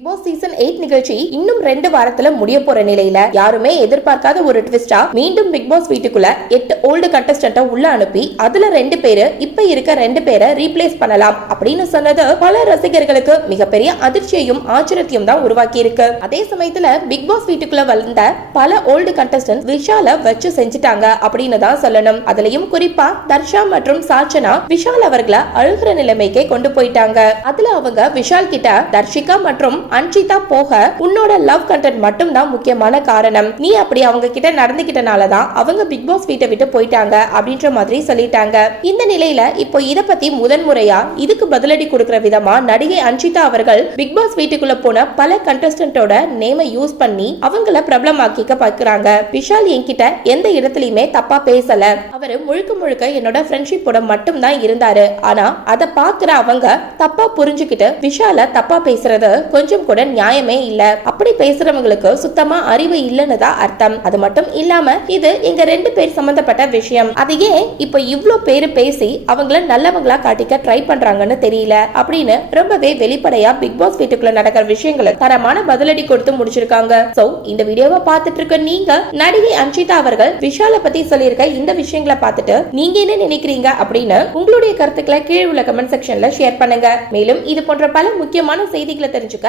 Big Boss season eight நிகழ்ச்சி இன்னும் ரெண்டு வாரத்துல முடிய போற நிலையில. யாருமே எதிர்பார்க்காத ஒரு ட்விஸ்டா மீண்டும் பிக் பாஸ் வீட்டுக்குள்ள எட்டு ஓல்டு கண்டஸ்டன்ட உள்ள அனுப்பி அதுல ரெண்டு பேரு இப்ப இருக்க ரெண்டு பேரை ரீப்ளேஸ் பண்ணலாம் அப்படின்னு சொன்னது பல ரசிகர்களுக்கு மிகப்பெரிய அதிர்ச்சியையும் ஆச்சரியத்தையும் தான் உருவாக்கி இருக்கு அதே சமயத்துல பிக் பாஸ் வீட்டுக்குள்ள வந்த பல ஓல்டு கண்டஸ்டன்ட் விஷால வச்சு செஞ்சுட்டாங்க அப்படின்னு தான் சொல்லணும். அதுலயும் குறிப்பா தர்ஷா மற்றும் சாச்சனா விஷால் அவர்களை அழுகிற நிலைமைக்கே கொண்டு போயிட்டாங்க. அதுல அவங்க விஷால் கிட்ட தர்ஷிகா மற்றும் அன்ஷிதா போக உன்னோட லவ் கண்டென்ட் மட்டும் தான் முக்கியமான காரணம். நீ அப்படி அவங்க கிட்ட நடந்துகிட்டனால தான் அவங்க பிக் பாஸ் வீட்டை விட்டு போயிட்டாங்க அப்படின்ற மாதிரி சொல்லிட்டாங்க. இந்த நிலையில இப்போ இத பத்தி முதன்முறையா இதுக்கு பதிலடி கொடுக்கிற விதமா நடிகை அன்ஷிதா அவர்கள் பிக் பாஸ் வீட்டுக்குள்ள போன பல கண்டஸ்டன்டோட நேமை யூஸ் பண்ணி அவங்கள பிரபலமாக்கிக்க பாக்குறாங்க விஷால் என்கிட்ட எந்த இடத்துலயுமே தப்பா பேசல. அவரு முழுக்க முழுக்க என்னோட ஃப்ரெண்ட்ஷிப்போட மட்டும் தான் இருந்தாரு. ஆனா அத பாக்குற அவங்க தப்பா புரிஞ்சுக்கிட்டு விஷால தப்பா பேசுறது கொஞ்சம் கூட நியாயமே இல்ல. அப்படி பேசுறவங்களுக்கு சுத்தமா அறிவு இல்லைன்னு தான் அர்த்தம். அது மட்டும் இல்லாம இது எங்க ரெண்டு பேர் சம்பந்தப்பட்ட விஷயம். அதையே இப்ப இவ்ளோ பேரு பேசி அவங்கள நல்லவங்களா காட்டிக்க ட்ரை பண்றாங்கன்னு தெரியல. அப்படின்னு ரொம்பவே வெளிப்படையா பிக் பாஸ் வீட்டுக்குள்ள நடக்கிற விஷயங்களை தரமான பதிலடி கொடுத்து முடிச்சிருக்காங்க. சோ இந்த வீடியோவை பார்த்துட்டு இருக்க நீங்க நடிகை அன்ஷிதா அவர்கள் விஷால பத்தி சொல்லியிருக்க இந்த விஷயங்களை பார்த்துட்டு நீங்க என்ன நினைக்கிறீங்க அப்படின்னு உங்களுடைய கருத்துக்களை கீழே உள்ள கமெண்ட் செக்ஷன்ல ஷேர் பண்ணுங்க. மேலும் இது போன்ற பல முக்கியமான செய்திகளை தெரிஞ்சுக்க